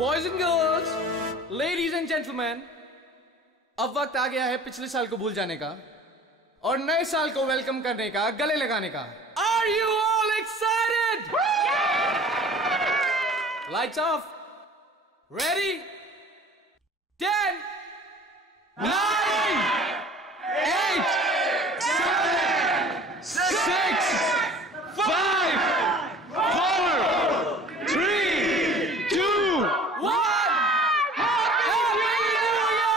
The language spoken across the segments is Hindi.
Boys and girls, ladies and gentleman, अब वक्त आ गया है पिछले साल को भूल जाने का और नए साल को वेलकम करने का, गले लगाने का। Are you all excited? Lights off, ready, 10, 9, 8, 7, 6, 5, 4, 3, 2, 1. Happy New Year!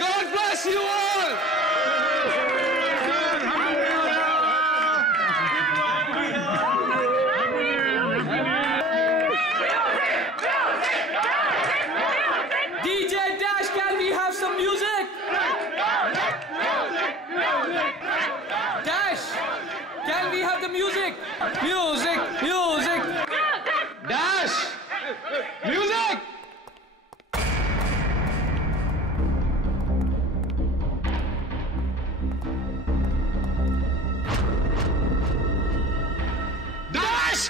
God bless you all! DJ Dash, can we have some music? Dash, can we have the music? Music, music. Dash, music. Dash!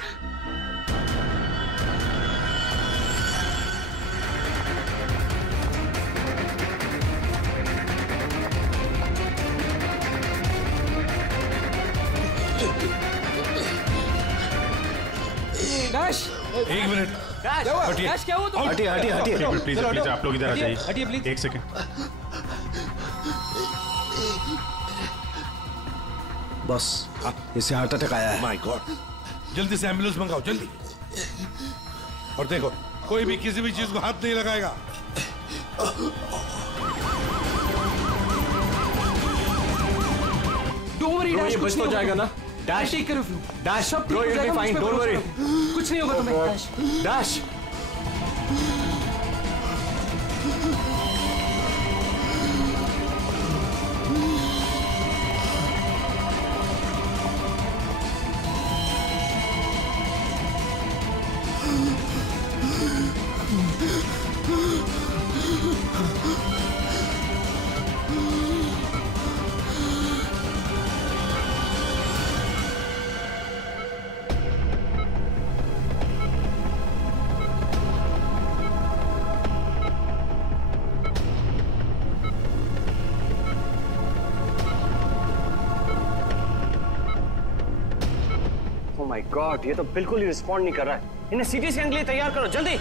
Dash! एक मिनट। Dash! हटिए। Dash, क्या हुआ तुम? हटिए हटिए हटिए प्लीज प्लीज आप लोग इधर आ जाइए। हटिए प्लीज। एक सेकंड। बॉस, इसे हार्ट अटैक आया है। माय गॉड, जल्दी से एम्बुलेंस मंगाओ जल्दी। और देखो, कोई भी किसी भी चीज को हाथ नहीं लगाएगा। Don't worry, Dash, कुछ नहीं जाएगा ना? Dash, take care of you. Dash, सब ठीक ब्रो, हो you'll be जाएगा, fine, मुझ पे don't worry. भरोसा करो। कुछ नहीं होगा तुम्हें, Dash. Dash. Oh my God, ये तो बिल्कुल ही रिस्पॉन्ड नहीं कर रहा है। इन्हें सीटी स्कैन के लिए तैयार करो जल्दी।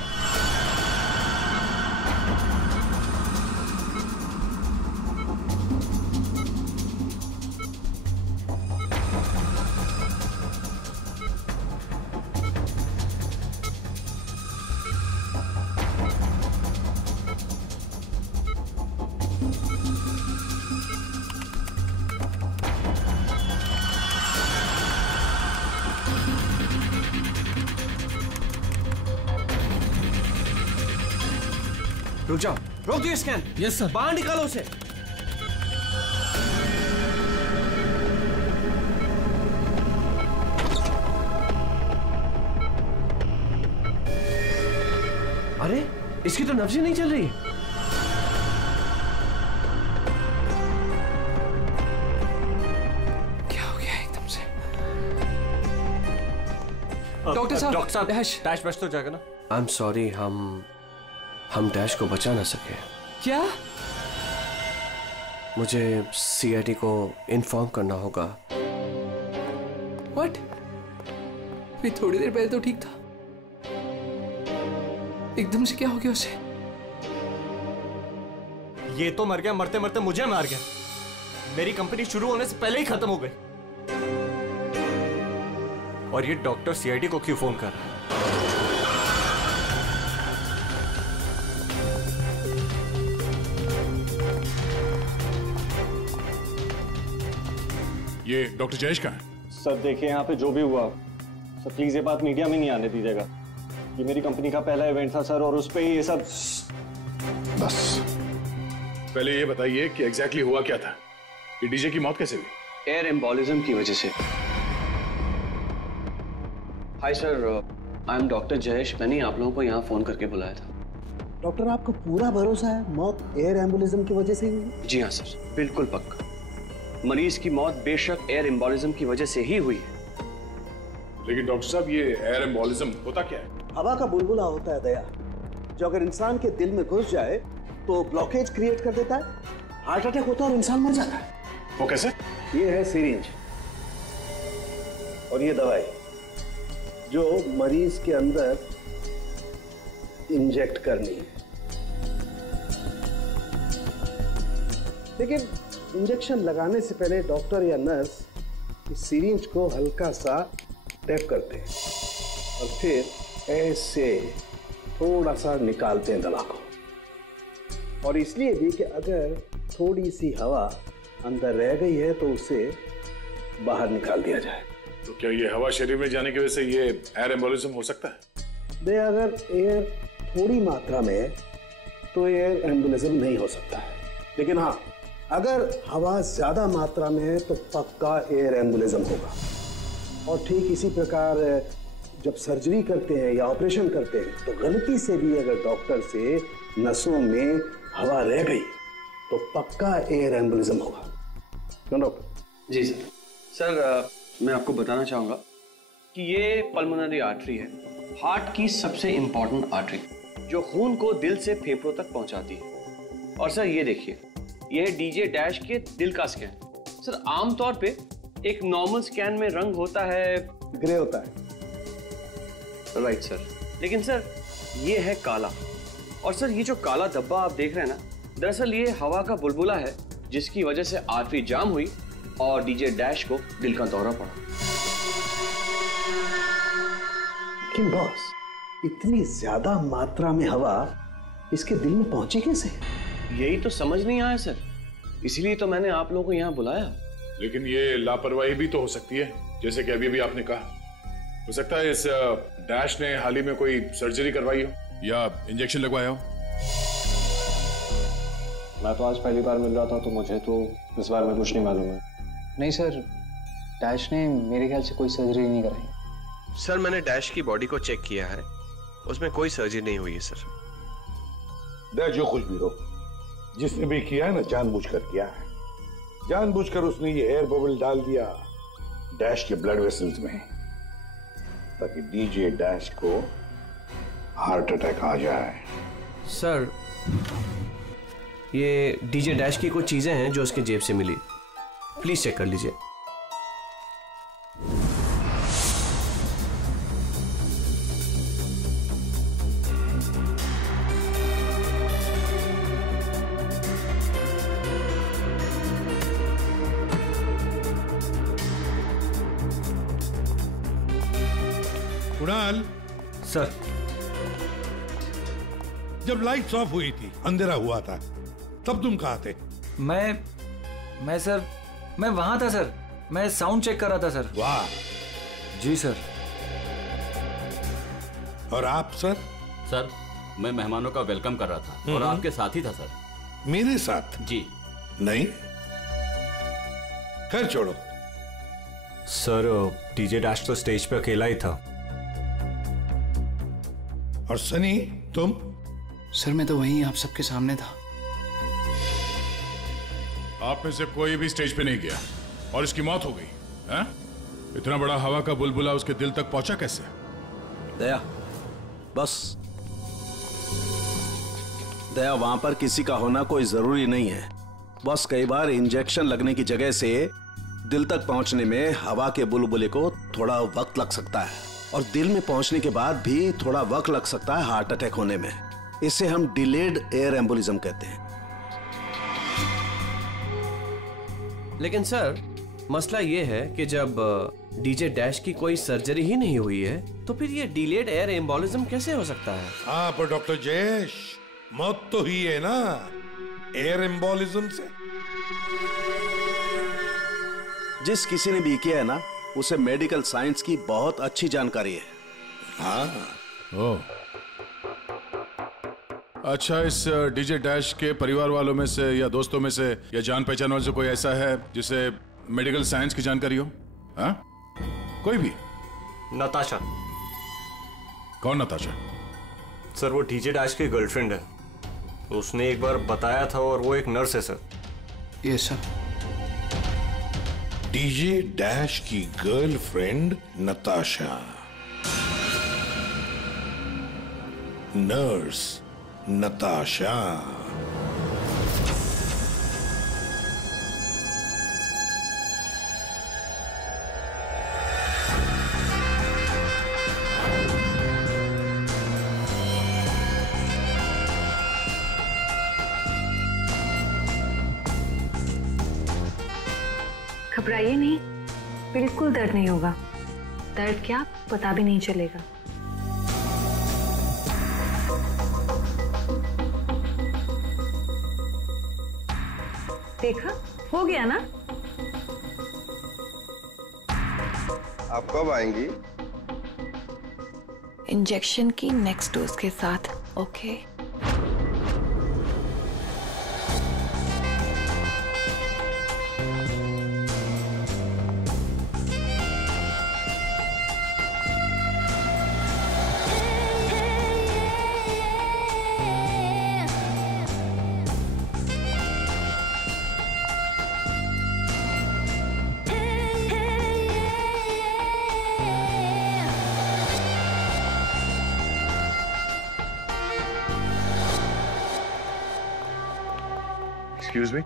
रुक जाओ, रोक दिए स्कैन। Yes, sir. बाहर निकालो उसे। अरे, इसकी तो नब्ज ही नहीं चल रही। क्या हो गया एकदम से? डॉक्टर साहब, डॉक्टर साहब, डैश डैश बच तो जाएगा ना? आई एम सॉरी, हम डैश को बचा ना सके। क्या? मुझे सीआईडी को इन्फॉर्म करना होगा। What? भी थोड़ी देर पहले तो ठीक था, एकदम से क्या हो गया उसे? ये तो मर गया, मरते मरते मुझे मार गया। मेरी कंपनी शुरू होने से पहले ही खत्म हो गई। और ये डॉक्टर सीआईडी को क्यों फोन कर रहा है? ये डॉक्टर जयेश का है? सर देखिए, यहाँ पे जो भी हुआ सर, प्लीज ये बात मीडिया में नहीं आने दीजिएगा। ये मेरी कंपनी का पहला इवेंट था सर, और उस पे ये सब। बस पहले ये बताइए कि एग्जैक्टली हुआ क्या था? ये डीजे की मौत कैसे हुई? एयर एम्बोलिज्म की वजह से। Hi sir, I am doctor Jayesh. मैंने आप लोगों को यहाँ फोन करके बुलाया था। डॉक्टर, आपको पूरा भरोसा है मौत एयर एम्बुलिज्म की वजह से हुई? जी हाँ सर, बिल्कुल पक्का। मरीज की मौत बेशक एयर एम्बोलिज्म की वजह से ही हुई है। लेकिन डॉक्टर साहब, ये एयर एम्बोलिज्म होता क्या है? हवा का बुलबुला होता है दया, जो अगर इंसान के दिल में घुस जाए तो ब्लॉकेज क्रिएट कर देता है, हार्ट अटैक होता है और इंसान मर जाता है। वो कैसे? ये है सिरिंज और ये दवाई जो मरीज के अंदर इंजेक्ट करनी है। लेकिन इंजेक्शन लगाने से पहले डॉक्टर या नर्स इस सिरिंज को हल्का सा टैप करते हैं और फिर ऐसे थोड़ा सा निकालते हैं दवा को। और इसलिए भी कि अगर थोड़ी सी हवा अंदर रह गई है तो उसे बाहर निकाल दिया जाए। तो क्या ये हवा शरीर में जाने की वजह से ये एयर एम्बोलिज्म हो सकता है? दे अगर एयर थोड़ी मात्रा में है तो एयर एम्बोलिज्म नहीं हो सकता है, लेकिन हाँ, अगर हवा ज्यादा मात्रा में है तो पक्का एयर एम्बोलिज्म होगा। और ठीक इसी प्रकार जब सर्जरी करते हैं या ऑपरेशन करते हैं तो गलती से भी अगर डॉक्टर से नसों में हवा रह गई तो पक्का एयर एम्बोलिज्म होगा। डॉक्टर जी सर। सर मैं आपको बताना चाहूंगा कि ये पल्मोनरी आर्टरी है, हार्ट की सबसे इंपॉर्टेंट आर्टरी जो खून को दिल से फेफड़ों तक पहुंचाती है। और सर ये देखिए, ये है डीजे डैश के दिल का स्कैन। सर आमतौर पे एक नॉर्मल स्कैन में रंग होता है, ग्रे होता है। राइट सर, लेकिन सर ये है काला। और सर ये जो काला धब्बा आप देख रहे हैं ना, दरअसल ये हवा का बुलबुला है जिसकी वजह से आर्टरी जाम हुई और डीजे डैश को दिल का दौरा पड़ा। लेकिन बॉस, इतनी ज्यादा मात्रा में हवा इसके दिल में पहुंची कैसे? यही तो समझ नहीं आया सर, इसीलिए तो मैंने आप लोगों को यहाँ बुलाया। लेकिन ये लापरवाही भी तो हो सकती है, जैसे कि अभी अभी आपने कहा। हो सकता है इस डैश ने हाल ही में कोई सर्जरी करवाई हो या इंजेक्शन लगवाया हो। मैं तो आज पहली बार मिल रहा था, तो मुझे तो इस बारे में कुछ नहीं मालूम है। नहीं सर, डैश ने मेरे ख्याल से कोई सर्जरी नहीं कराई। सर मैंने डैश की बॉडी को चेक किया है, उसमें कोई सर्जरी नहीं हुई है सर। जो कुछ भी हो, जिसने भी किया है ना, जानबूझकर किया है। जानबूझकर उसने ये एयर बबल डाल दिया डैश के ब्लड वेसल्स में, ताकि डीजे डैश को हार्ट अटैक आ जाए। सर ये डीजे डैश की कुछ चीजें हैं जो उसके जेब से मिली, प्लीज चेक कर लीजिए। कुणाल सर, जब लाइट्स ऑफ हुई थी, अंधेरा हुआ था, तब तुम कहाँ थे? मैं सर, मैं वहां था सर। मैं साउंड चेक कर रहा था सर। वाह। जी सर। और आप सर? सर मैं मेहमानों का वेलकम कर रहा था और आपके साथ ही था सर। मेरे साथ? जी नहीं, खैर छोड़ो। सर डीजे डैश तो स्टेज पे अकेला ही था। और सनी तुम? सर मैं तो वहीं आप सबके सामने था। आप में से कोई भी स्टेज पे नहीं गया और इसकी मौत हो गई है? इतना बड़ा हवा का बुलबुला उसके दिल तक पहुंचा कैसे? दया, बस दया, वहां पर किसी का होना कोई जरूरी नहीं है। बस कई बार इंजेक्शन लगने की जगह से दिल तक पहुंचने में हवा के बुलबुले को थोड़ा वक्त लग सकता है, और दिल में पहुंचने के बाद भी थोड़ा वक्त लग सकता है हार्ट अटैक होने में। इसे हम डिलेड एयर एम्बोलिज्म कहते हैं। लेकिन सर मसला ये है कि जब डीजे डैश की कोई सर्जरी ही नहीं हुई है तो फिर ये डिलेड एयर एम्बोलिज्म कैसे हो सकता है? हाँ, पर डॉक्टर जयेश, मौत तो ही है ना एयर एम्बोलिज्म से। जिस किसी ने भी किया है ना, उसे मेडिकल साइंस की बहुत अच्छी जानकारी है। हाँ। ओह, अच्छा, इस डीजे डैश के परिवार वालों में से या दोस्तों में से या जान पहचान वालों से कोई ऐसा है जिसे मेडिकल साइंस की जानकारी हो? हाँ, कोई भी? नताशा। कौन नताशा? सर वो डीजे डैश की गर्लफ्रेंड है, उसने एक बार बताया था, और वो एक नर्स है sir. Yes sir. DJ dash की गर्लफ्रेंड नताशा, नर्स नताशा। घबराइए नहीं, बिल्कुल दर्द नहीं होगा। दर्द क्या, पता भी नहीं चलेगा। देखा, हो गया ना। आप कब आएंगी? इंजेक्शन की नेक्स्ट डोज के साथ। Okay. Excuse me,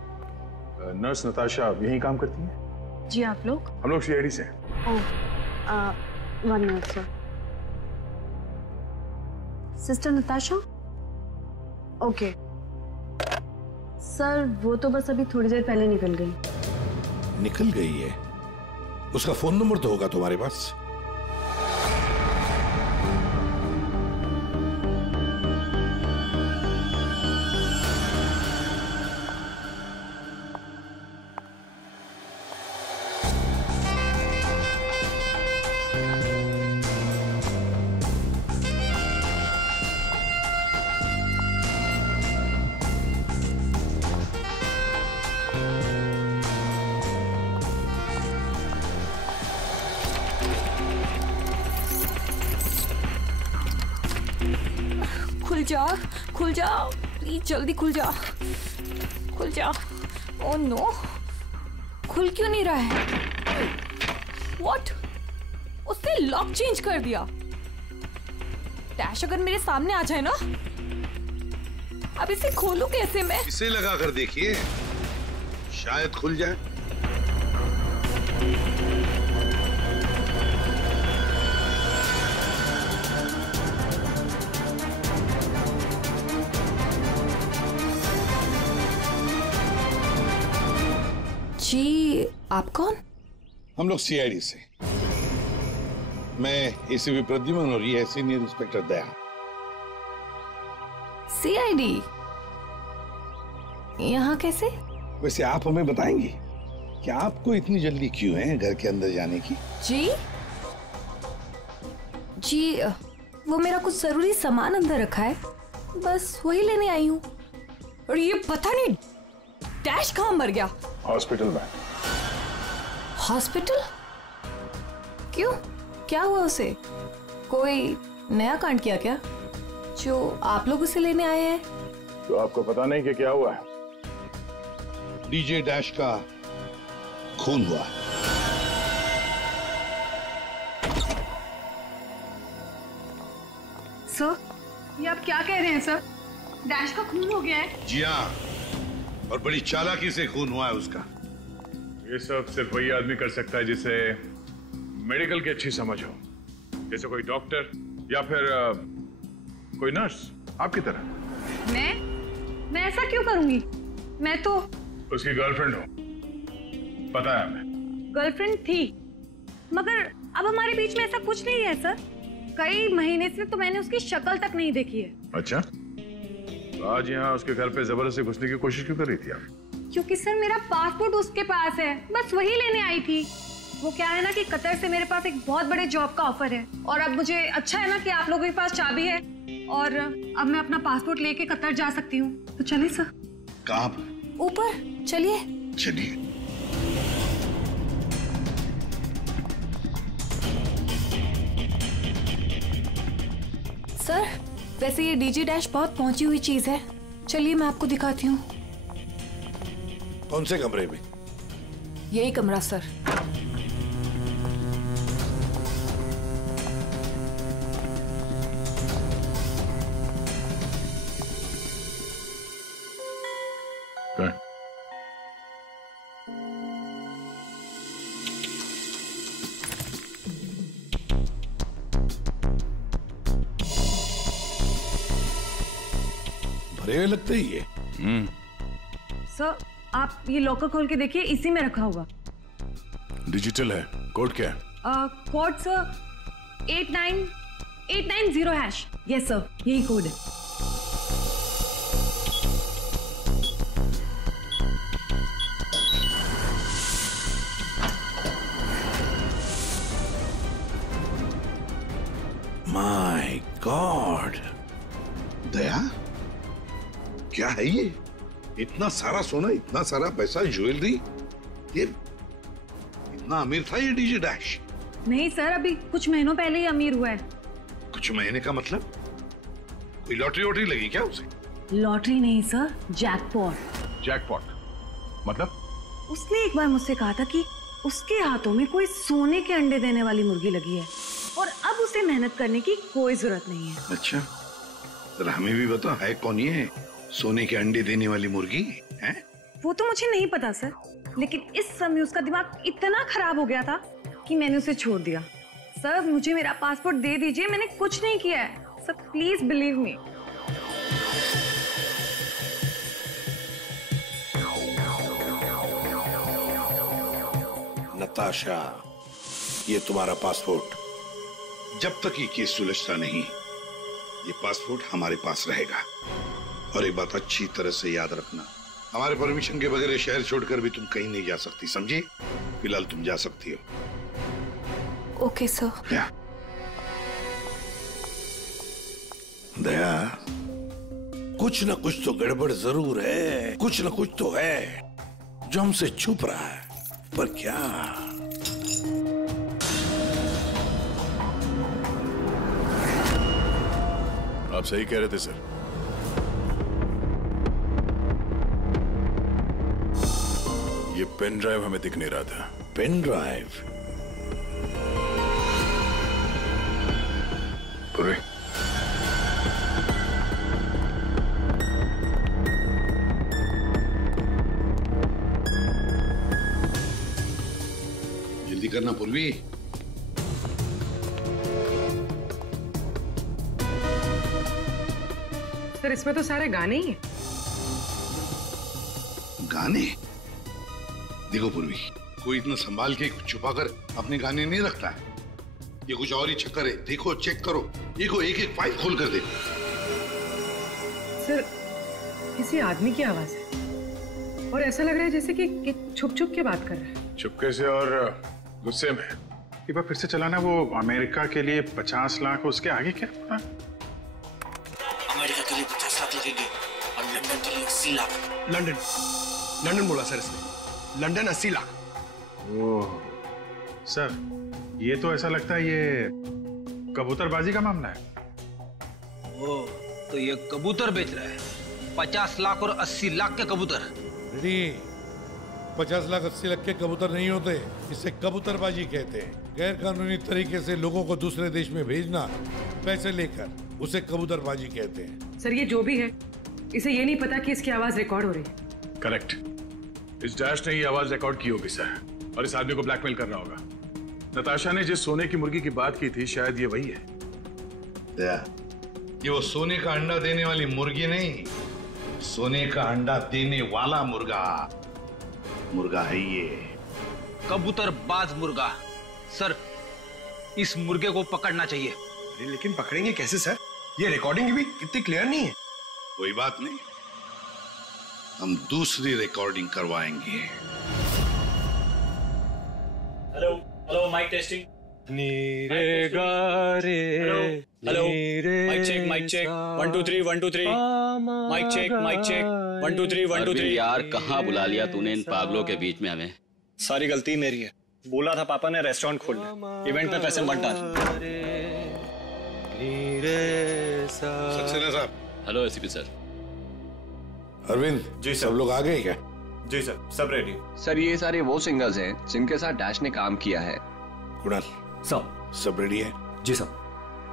nurse Natasha यहीं काम करती है? जी, आप लोग? हम लोग सीआईडी से हैं। ओह, 1 minute sir. Sister Natasha? Okay sir, वो तो बस अभी थोड़ी देर पहले निकल गई। निकल गई है? उसका फोन नंबर तो होगा तुम्हारे पास? खुल जाओ प्लीज, जल्दी खुल जाओ, खुल जाओ। ओह नो, खुल क्यों नहीं रहा है? व्हाट? उसने लॉक चेंज कर दिया। डैश अगर मेरे सामने आ जाए ना, अब इसे खोलूं कैसे मैं? इसे लगा कर देखिए, शायद खुल जाए। जी, आप कौन? हम लोग सीआईडी से। मैं एसीपी प्रद्युमन और ये सीनियर इंस्पेक्टर दया। सीआईडी यहाँ कैसे? वैसे आप हमें बताएंगी कि आपको इतनी जल्दी क्यों है घर के अंदर जाने की? जी, वो मेरा कुछ जरूरी सामान अंदर रखा है, बस वही लेने आई हूँ। और ये पता नहीं डैश कहाँ मर गया? हॉस्पिटल में। हॉस्पिटल? क्यों, क्या हुआ उसे? कोई नया कांड किया क्या जो आप लोग उसे लेने आए हैं? तो आपको पता नहीं कि क्या हुआ है? डीजे डैश का खून हुआ। सर, ये आप क्या कह रहे हैं सर? डैश का खून हो गया है? जी हाँ, और बड़ी चालाकी से खून हुआ है उसका। ये सब सिर्फ वही आदमी कर सकता है जिसे मेडिकल की अच्छी समझ हो, जैसे कोई डॉक्टर या फिर कोई नर्स आपकी तरह। मैं ऐसा क्यों करूंगी? मैं तो उसकी गर्लफ्रेंड हो, पता है हमें। गर्लफ्रेंड थी, मगर अब हमारे बीच में ऐसा कुछ नहीं है सर। कई महीने से तो मैंने उसकी शक्ल तक नहीं देखी है। अच्छा, तो आज यहाँ उसके घर पे जबरदस्ती घुसने की कोशिश क्यों कर रही थी आप? क्योंकि सर मेरा पासपोर्ट उसके पास है, बस वही लेने आई थी। वो क्या है ना कि कतर से मेरे पास एक बहुत बड़े जॉब का ऑफर है, और अब मुझे अच्छा है ना कि आप लोगों के पास चाबी है, और अब मैं अपना पासपोर्ट लेके कतर जा सकती हूँ। तो चलिए सर। कहाँ पर? ऊपर चलिए। चलिए। सर, वैसे ये डीजे डैश बहुत पहुंची हुई चीज है, चलिए मैं आपको दिखाती हूँ। कौन से कमरे में? यही कमरा सर। भरे हुए लगते ही ये। सर आप ये लॉकर खोल के देखिए, इसी में रखा होगा। डिजिटल है। कोड क्या है? Code sir 89890#। यस सर, यही कोड है। माय गॉड, दया क्या है ये? इतना सारा सोना, इतना सारा पैसा, ज्वेलरी, ये इतना अमीर था ये डीजे डैश? नहीं सर, अभी कुछ महीनों पहले ही अमीर हुआ है। कुछ महीने का मतलब? कोई लॉटरी वॉटरी लगी क्या उसे? लॉटरी नहीं सर, जैकपॉट। जैकपॉट मतलब? उसने एक बार मुझसे कहा था कि उसके हाथों में कोई सोने के अंडे देने वाली मुर्गी लगी है और अब उसे मेहनत करने की कोई जरूरत नहीं है। अच्छा, तो हमें भी बता, है कौन ये सोने के अंडे देने वाली मुर्गी है? वो तो मुझे नहीं पता सर, लेकिन इस समय उसका दिमाग इतना खराब हो गया था कि मैंने उसे छोड़ दिया। सर मुझे मेरा पासपोर्ट दे दीजिए, मैंने कुछ नहीं किया है sir, please believe me. Natasha, ये तुम्हारा पासपोर्ट, जब तक ये केस सुलझता नहीं, ये पासपोर्ट हमारे पास रहेगा। और एक बात अच्छी तरह से याद रखना, हमारे परमिशन के बगैर शहर छोड़कर भी तुम कहीं नहीं जा सकती, समझी? फिलहाल तुम जा सकती हो। Okay sir. दया, कुछ ना कुछ तो गड़बड़ जरूर है, कुछ ना कुछ तो है जो हमसे छुप रहा है, पर क्या? आप सही कह रहे थे सर। ये पेन ड्राइव हमें दिख नहीं रहा था। Pen drive? पूरे जल्दी करना पूर्वी। सर इसमें तो सारे गाने ही हैं। गाने? देखो पूर्वी, कोई इतना संभाल के छुपाकर अपने गाने नहीं रखता है। ये कुछ और ही चक्कर है। देखो, चेक करो, देखो, एक एक फाइल खोल कर देखो। सर किसी आदमी की आवाज है और ऐसा लग रहा है जैसे कि छुप छुप के बात कर रहा है। चुपके से और गुस्से में। एक बार फिर से चलाना। वो अमेरिका के लिए 50 लाख, उसके आगे क्या? अमेरिका के लिए 50 लाख लगेंगे और लंदन के लिए 80 लाख। लंदन बोला सर इसने, लंदन 80 लाख। ओह सर, ये तो ऐसा लगता है ये कबूतरबाजी का मामला है। ओह, तो ये कबूतर बेच रहा है। 50 लाख और 80 लाख के कबूतर। 50 लाख 80 लाख के कबूतर नहीं होते, इसे कबूतरबाजी कहते हैं। गैर कानूनी तरीके से लोगों को दूसरे देश में भेजना पैसे लेकर, उसे कबूतरबाजी कहते हैं। सर ये जो भी है, इसे ये नहीं पता कि इसकी आवाज रिकॉर्ड हो रही है। करेक्ट। इस डैश ने ये आवाज रिकॉर्ड की होगी सर, और इस आदमी को ब्लैकमेल कर रहा होगा। नताशा ने जिस सोने की मुर्गी की बात की थी, शायद ये वही है। ये वो सोने का अंडा देने वाली मुर्गी नहीं, सोने का अंडा देने वाला मुर्गा है ये। कबूतरबाज मुर्गा। सर इस मुर्गे को पकड़ना चाहिए। अरे लेकिन पकड़ेंगे कैसे सर? ये रिकॉर्डिंग भी इतनी क्लियर नहीं है। कोई बात नहीं, हम दूसरी रिकॉर्डिंग करवाएंगे। Hello hello, mic testing. नीरे गारे, hello, mic check, mic check, 1 2 3 1 2 3, mic check, mic check, 1 2 3 1 2 3। यार कहाँ बुला लिया तूने इन पागलों के बीच में हमें? सारी गलती मेरी है। बोला था पापा ने रेस्टोरेंट खोलना, इवेंट पे पैसे मत डाल। सक्सेना साहब। Hello ACP sir. Arvind ji सब लोग आ गए क्या? जी सर, सब रेडी। सर ये सारे वो सिंगर्स हैं जिनके साथ डैश ने काम किया है। कुणाल सब रेडी है? जी सर।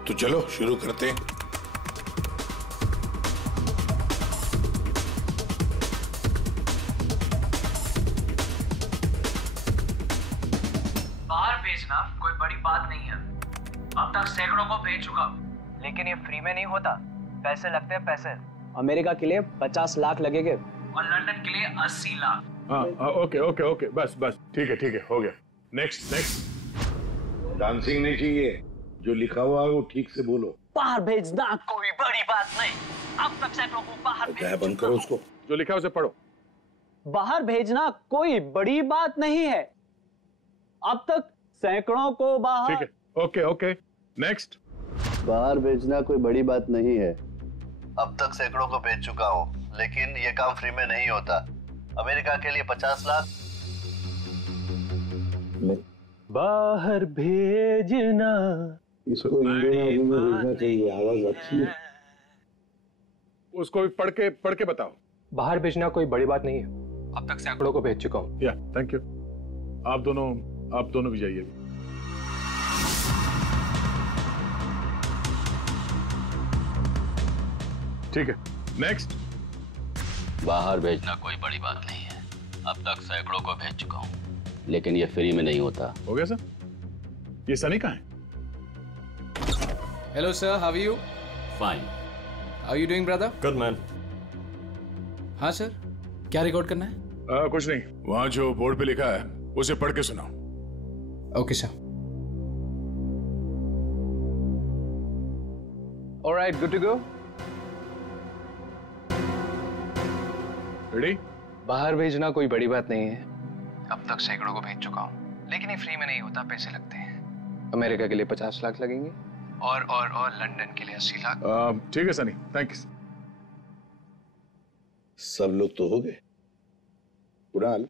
तो चलो शुरू करते हैं। बाहर भेजना कोई बड़ी बात नहीं है। अब तक सैकड़ों को भेज चुका, लेकिन ये फ्री में नहीं होता, पैसे लगते हैं पैसे। अमेरिका के लिए 50 लाख लगेंगे और लंदन के लिए 80 लाख। हाँ ओके ओके ओके, बस बस ठीक है हो गया। नेक्स्ट डांसिंग नहीं चाहिए, जो लिखा हुआ है वो ठीक से बोलो। बाहर भेजना कोई बड़ी बात नहीं, अब तक सैकड़ों को बाहर क्या बंद करो उसको, जो लिखा है उसे पढ़ो। बाहर भेजना कोई बड़ी बात नहीं है, अब तक सैकड़ों को बाहर। ठीक है ओके नेक्स्ट। बाहर भेजना कोई बड़ी बात नहीं है, अब तक सैकड़ों को भेज चुका हूँ, लेकिन ये काम फ्री में नहीं होता। अमेरिका के लिए 50 लाख। बाहर भेजना, इसको इंडियन में भेजना चाहिए, आवाज अच्छी है। उसको भी पढ़ के बताओ। बाहर भेजना कोई बड़ी बात नहीं है, अब तक सैकड़ों को भेज चुका हूँ। या थैंक यू। आप दोनों भी जाइए। ठीक है नेक्स्ट। बाहर भेजना कोई बड़ी बात नहीं है, अब तक सैकड़ों को भेज चुका हूँ, लेकिन ये फ्री में नहीं होता। हो गया सर। ये सनी कहाँ है? Hello sir, how are you? Fine. How are you doing brother? Good man. हाँ सर, क्या रिकॉर्ड करना है? कुछ नहीं, वहां जो बोर्ड पे लिखा है उसे पढ़ के सुनाओ। Okay sir. Alright, good to go. Ready? बाहर भेजना कोई बड़ी बात नहीं है, अब तक सैकड़ों को भेज चुका हूँ, लेकिन ये फ्री में नहीं होता, पैसे लगते हैं। अमेरिका के लिए 50 लाख लगेंगे और लंदन के लिए 80 लाख। ठीक है सनी, थैंक्स। सब लोग तो हो गए, कुणाल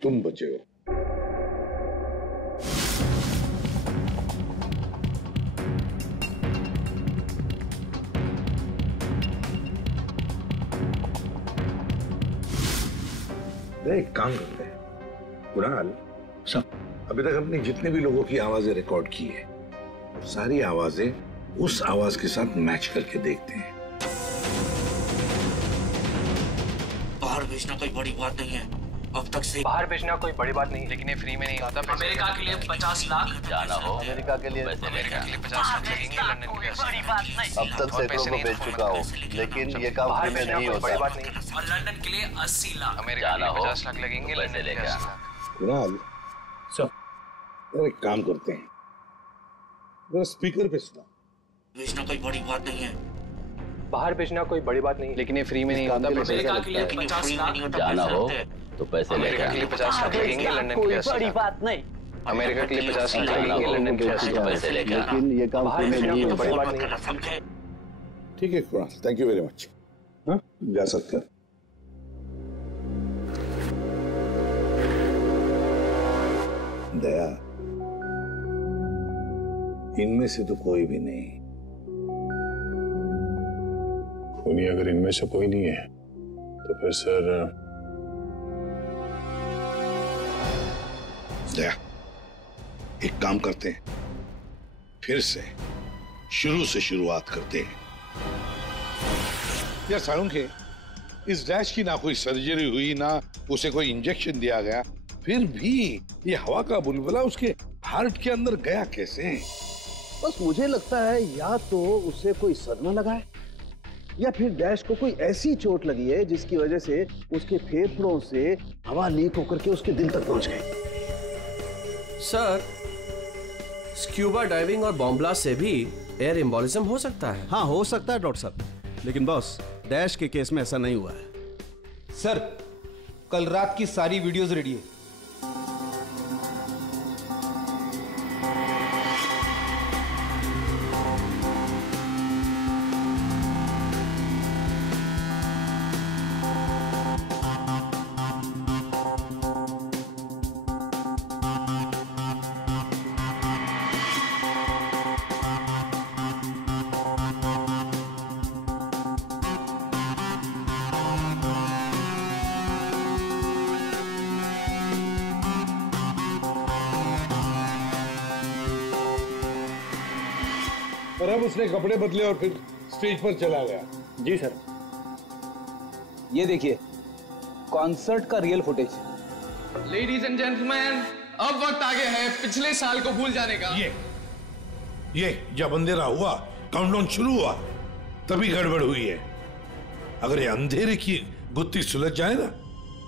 तुम बचे हो। एक काम करते हैं कुणाल, अभी तक हमने जितने भी लोगों की आवाजें रिकॉर्ड की है, सारी आवाजें उस आवाज के साथ मैच करके देखते हैं। बाहर भेजना कोई बड़ी बात नहीं है, अब तक से। बाहर भेजना कोई बड़ी बात नहीं, लेकिन ये फ्री में नहीं होता। अमेरिका के लिए 50 लाख जाना हो, अमेरिका के लिए 50 लाख लगेंगे, लंदन के लिए 80 लाख। अब तक सैकड़ों को भेज चुका हूँ, लेकिन ये काम फ्री में नहीं होता। और लंदन के लिए 80 लाख। अमेरिका के लिए 50 लाख लगेंगे, लंदन के लिए 80 लाख। कुणाल एक काम करते हैं, जरा स्पीकर पे सुना। भेजना कोई बड़ी बात नहीं है, बाहर भेजना कोई बड़ी बात नहीं, लेकिन ये फ्री में नहीं होता। अमेरिका के लिए 50 लाख। जाना हो तो पैसे अमेरिका के लिए 50 लाख लगेंगे, लंदन के लिए 80 बड़ी लाख। बात नहीं। अमेरिका के लिए 50 लाख लगेंगे, लंदन के लिए 80 लाख। पैसे लेकर लेकिन ये काम बाहर फ्री में भेजना नहीं कोई बड़ी होता। बात नहीं। ठीक है Kunal, thank you very much. हाँ जा सकते हैं। दया, इनमें से तो कोई भी नहीं। नहीं, अगर इनमें से कोई नहीं है तो फिर सर दया, एक काम करते हैं, फिर से शुरू से शुरुआत करते हैं। यार सालुंखे, इस डैश की ना कोई सर्जरी हुई, ना उसे कोई इंजेक्शन दिया गया, फिर भी ये हवा का बुलबुला उसके हार्ट के अंदर गया कैसे? बस मुझे लगता है या तो उसे कोई सदमा लगा है, या फिर डैश को कोई ऐसी चोट लगी है जिसकी वजह से उसके फेफड़ों से हवा लीक होकर के उसके दिल तक पहुंच गई। सर, स्क्यूबा डाइविंग और बॉम्ब ब्लास्ट से भी एयर एम्बोलिज्म हो सकता है। हाँ हो सकता है डॉक्टर साहब, लेकिन बॉस डैश के केस में ऐसा नहीं हुआ है। सर, कल रात की सारी वीडियोस रेडी है। और अब उसने कपड़े बदले और फिर स्टेज पर चला गया। जी सर। ये देखिए कॉन्सर्ट का real footage. Ladies and gentleman, अब वक्त आ गया है पिछले साल को भूल जाने का। ये जब अंधेरा हुआ, काउंटडाउन शुरू हुआ, तभी गड़बड़ हुई है। अगर ये अंधेरे की गुत्थी सुलझ जाए ना।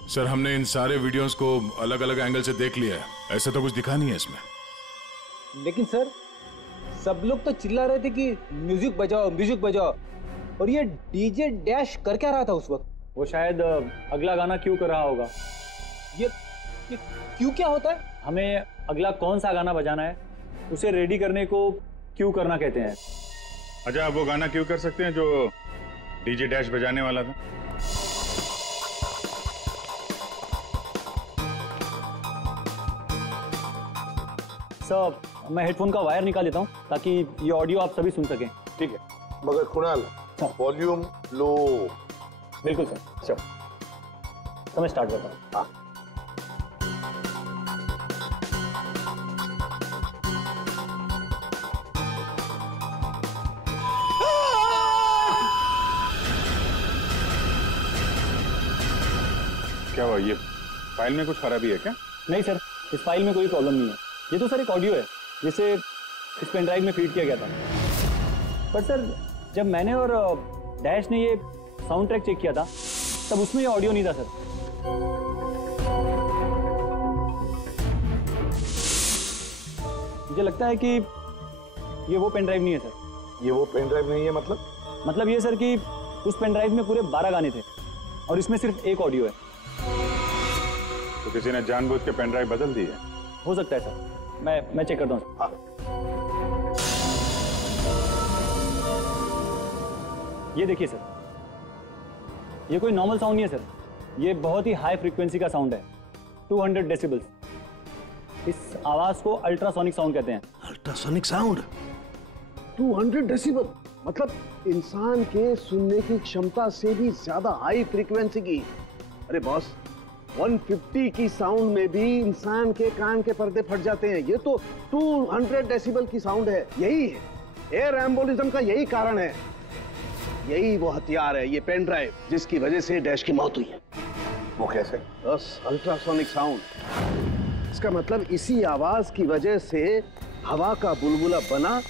सर, हमने इन सारे वीडियोस को अलग अलग एंगल से देख लिया है, ऐसा तो कुछ दिखा नहीं है इसमें। लेकिन सर सब लोग तो चिल्ला रहे थे कि म्यूजिक बजाओ म्यूजिक बजाओ, और ये डीजे डैश कर क्या रहा था उस वक्त? वो शायद अगला गाना क्यों कर रहा होगा। ये क्यों क्या होता है? हमें अगला कौन सा गाना बजाना है उसे रेडी करने को क्यों करना कहते हैं। अच्छा, आप वो गाना क्यों कर सकते हैं जो डीजे डैश बजाने वाला था? सर, मैं हेडफोन का वायर निकाल देता हूँ ताकि ये ऑडियो आप सभी सुन सकें। ठीक है, मगर कुणाल वॉल्यूम लो। बिल्कुल सर। चलो तो मैं स्टार्ट करता हूँ। क्या हुआ? ये फाइल में कुछ खराबी है क्या? नहीं सर, इस फाइल में कोई प्रॉब्लम नहीं है। ये तो सर एक ऑडियो है जिसे इस पेन ड्राइव में फीड किया गया था। पर सर, जब मैंने और डैश ने ये साउंड ट्रैक चेक किया था तब उसमें ये ऑडियो नहीं था सर। मुझे लगता है कि ये वो पेन ड्राइव नहीं है सर। ये वो पेन ड्राइव नहीं है मतलब ये सर कि उस पेन ड्राइव में पूरे 12 गाने थे और इसमें सिर्फ एक ऑडियो है। तो किसी ने जानबूझ के पेन ड्राइव बदल दी है? हो सकता है सर, मैं चेक करता हूँ। ये देखिए सर, ये कोई नॉर्मल साउंड नहीं है सर, ये बहुत ही हाई फ्रीक्वेंसी का साउंड है, 200 डेसिबल्स। इस आवाज को अल्ट्रासोनिक साउंड कहते हैं। Ultrasonic sound? 200 डेसिबल मतलब इंसान के सुनने की क्षमता से भी ज्यादा हाई फ्रीक्वेंसी की। अरे बॉस, 150 की साउंड में भी इंसान के कान के पर्दे फट जाते हैं, ये तो 200 डेसिबल की साउंड है। यही है एयर एम्बोलिज्म का, यही कारण है, यही वो हथियार है, ये पेन ड्राइव जिसकी वजह से डैश की मौत हुई है। वो कैसे? बस अल्ट्रासोनिक साउंड। इसका मतलब इसी आवाज की वजह से हवा का बुलबुला बना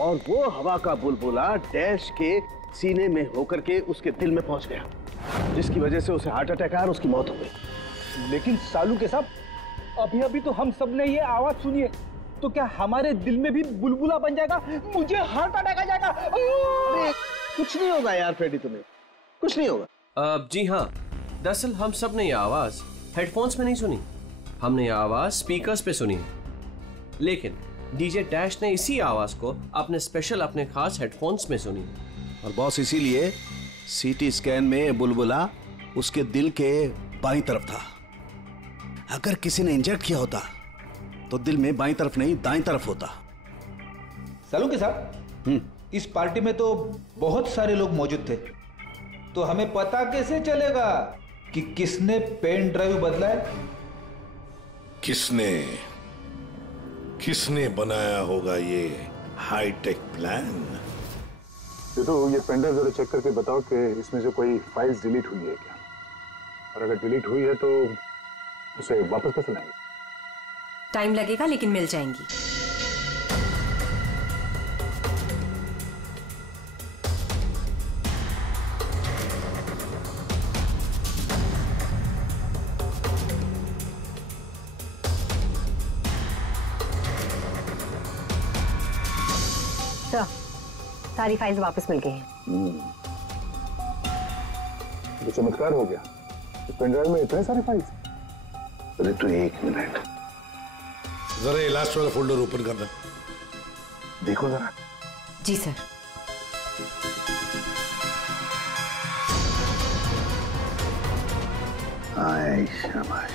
और वो हवा का बुलबुला डैश के सीने में होकर के उसके दिल में पहुंच गया, जिसकी वजह से उसे हार्ट अटैक आया और उसकी मौत हो गई। लेकिन सालू के साहब, अभी तो हम सब ने ये आवाज सुनी है, तो क्या हमारे दिल में भी बुलबुला बन जाएगा? मुझे हार्ट अटैक आ जाएगा। अरे कुछ नहीं होगा यार फ्रेडी, तुम्हें कुछ नहीं होगा। जी हाँ, दरअसल हम सब ने ये आवाज हेडफोन्स में नहीं सुनी, हमने ये आवाज स्पीकर्स पे सुनी। लेकिन डीजे डैश ने इसी आवाज को अपने खास हेडफोन्स में सुनी। और बॉस, इसीलिए सीटी स्कैन में बुलबुला उसके दिल के बाईं तरफ था। अगर किसी ने इंजेक्ट किया होता तो दिल में बाईं तरफ नहीं दाईं तरफ होता। सालू के साहब, इस पार्टी में तो बहुत सारे लोग मौजूद थे, तो हमें पता कैसे चलेगा कि किसने पेन ड्राइव बदला है? किसने बनाया होगा ये हाईटेक प्लान? तो ये पेन ड्राइव जरा चेक करके बताओ कि इसमें से कोई फाइल्स डिलीट हुई है क्या, और अगर डिलीट हुई है तो उसे वापस कैसे लाएंगे? टाइम लगेगा लेकिन मिल जाएंगी। सारी फाइल्स वापस मिल गई हैं। तो चमत्कार हो गया, इस पेन ड्राइव में इतने सारे फाइल्स। अरे तो एक मिनट, जरा ये लास्ट वाला फोल्डर ओपन करना, देखो जरा। जी सर। आए शाबाश।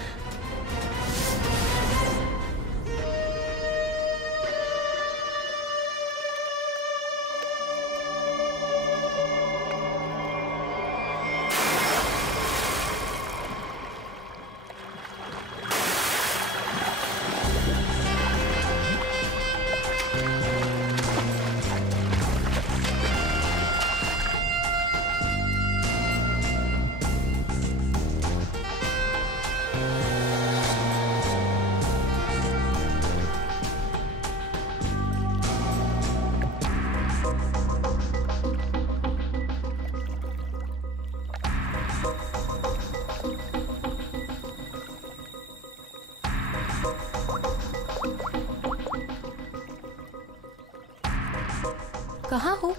कहाँ हो?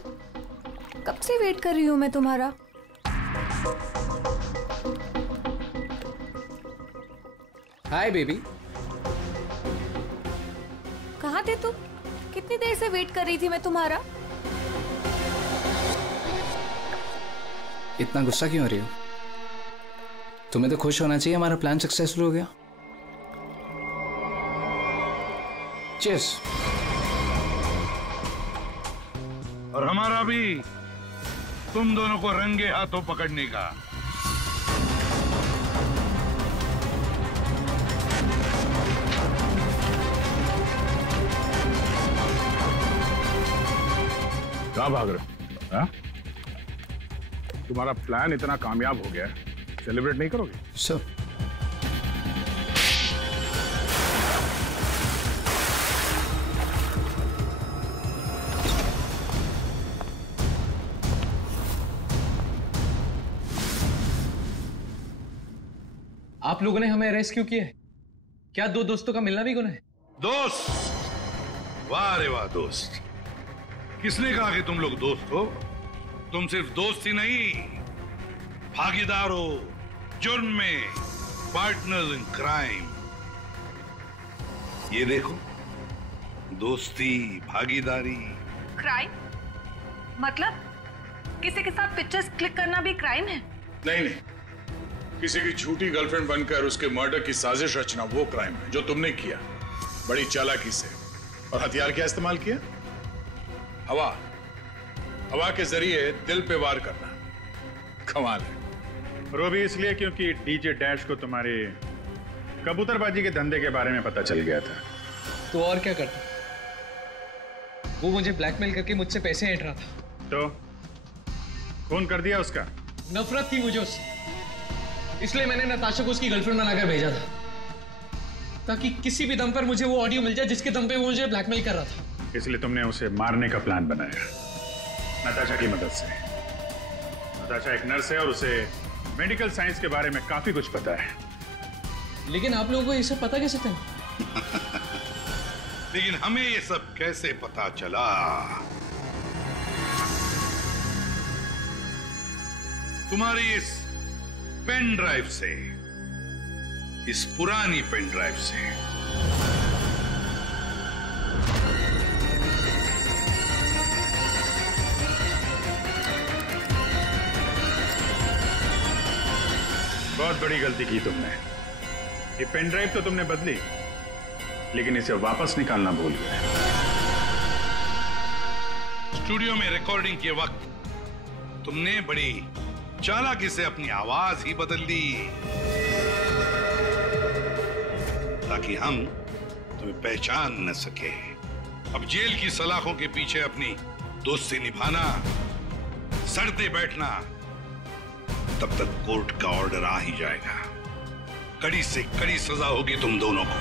कब से वेट कर रही हूँ मैं तुम्हारा। Hi baby. कहाँ थे तुम? कितनी देर से वेट कर रही थी मैं तुम्हारा। इतना गुस्सा क्यों हो रही हो? तुम्हें तो खुश होना चाहिए, हमारा प्लान सक्सेसफुल हो गया। चीयर्स। और हमारा भी तुम दोनों को रंगे हाथों पकड़ने का। कहाँ भाग रहे हो? हाँ? तुम्हारा प्लान इतना कामयाब हो गया, सेलिब्रेट नहीं करोगे? सर आप लोगों ने हमें अरेस्ट क्यों किया है? क्या दो दोस्तों का मिलना भी गुनाह है? दोस्त? वाह रे वाह दोस्त। किसने कहा कि तुम लोग दोस्त हो? तुम सिर्फ दोस्त ही नहीं, भागीदार हो जुर्म में, पार्टनर्स इन क्राइम। ये देखो, दोस्ती, भागीदारी। क्राइम? मतलब किसी के साथ पिक्चर्स क्लिक करना भी क्राइम है? नहीं, किसी की झूठी गर्लफ्रेंड बनकर उसके मर्डर की साजिश रचना वो क्राइम है जो तुमने किया, बड़ी चालाकी से। और हथियार क्या इस्तेमाल किया? हवा के जरिए दिल पे वार करना। कमाल है। और वो भी इसलिए क्योंकि डीजे डैश को तुम्हारे कबूतरबाजी के धंधे के बारे में पता चल गया था। तो और क्या करता? वो मुझे ब्लैकमेल करके मुझसे पैसे ऐंठ रहा था। तो खून कर दिया उसका? नफरत थी मुझे उससे, इसलिए मैंने नताशा को उसकी गर्लफ्रेंड बनाकर भेजा था, ताकि किसी भी दम पर मुझे वो ऑडियो मिल जाए जिसके दम पे वो मुझे ब्लैकमेल कर रहा था। इसलिए तुमने उसे मारने का प्लान बनाया नताशा की मदद से। नताशा एक नर्स है और उसे मेडिकल साइंस के बारे में काफी कुछ पता है। लेकिन आप लोगों को ये सब पता कैसे था? लेकिन हमें ये सब कैसे पता चला? तुम्हारी इस पेन ड्राइव से, इस पुरानी पेन ड्राइव से। बहुत बड़ी गलती की तुमने। ये पेन ड्राइव तो तुमने बदली, लेकिन इसे वापस निकालना भूल गए। स्टूडियो में रिकॉर्डिंग के वक्त तुमने बड़ी चालाकी से अपनी आवाज ही बदल दी, ताकि हम तुम्हें पहचान न सके। अब जेल की सलाखों के पीछे अपनी दोस्ती निभाना, सड़ते बैठना, तब तक कोर्ट का ऑर्डर आ ही जाएगा। कड़ी से कड़ी सजा होगी तुम दोनों को।